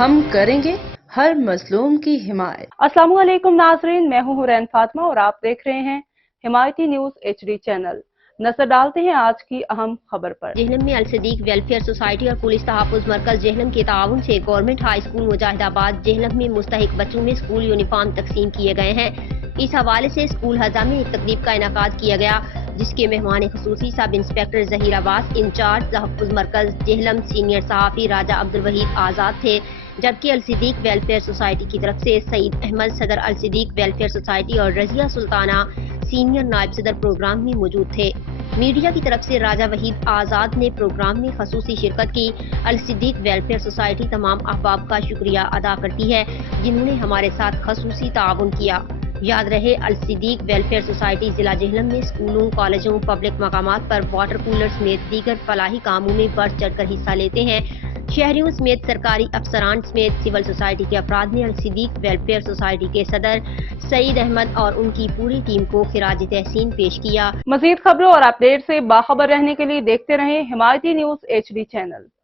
ہم کریں گے ہر مظلوم کی حمایت۔ السلام علیکم ناظرین، میں ہوں حورین فاطمہ اور آپ دیکھ رہے ہیں حمایتی نیوز HD چینل۔ نظر ڈالتے ہیں آج کی اہم خبر پر۔ جہلم میں الصدیق ویلفیئر سوسائٹی اور پولیس تحفظ مرکز جہلم کے تعاون سے گورنمنٹ ہائی اسکول مجاہد آباد جہلم میں مستحق بچوں میں اسکول یونیفارم تقسیم کیے گئے ہیں۔ اس حوالے سے اسکول ہزا میں ایک تقریب کا انعقاد کیا گیا، جس کے مہمان خصوصی سب انسپیکٹر ظہیر عباس، انچارج تحفظ مرکز جہلم، سینئر صحافی راجہ عبدالوحید آزاد تھے، جبکہ الصدیق ویلفیئر سوسائٹی کی طرف سے سعید احمد صدر الصدیق ویلفیئر سوسائٹی اور رضیہ سلطانہ سینئر نائب صدر پروگرام میں موجود تھے۔ میڈیا کی طرف سے راجہ وحید آزاد نے پروگرام میں خصوصی شرکت کی۔ الصدیق ویلفیئر سوسائٹی تمام احباب کا شکریہ ادا کرتی ہے جنہوں نے ہمارے ساتھ خصوصی تعاون کیا۔ یاد رہے، الصدیق ویلفیئر سوسائٹی ضلع جہلم میں اسکولوں، کالجوں، پبلک مقامات پر واٹر کولر سمیت دیگر فلاحی کاموں میں بڑھ چڑھ کر حصہ لیتے ہیں۔ شہریوں سمیت سرکاری افسران سمیت سول سوسائٹی کے افراد نے الصدیق ویلفیئر سوسائٹی کے صدر سعید احمد اور ان کی پوری ٹیم کو خراج تحسین پیش کیا۔ مزید خبروں اور اپڈیٹ سے باخبر رہنے کے لیے دیکھتے رہیں حمایتی نیوز HD چینل۔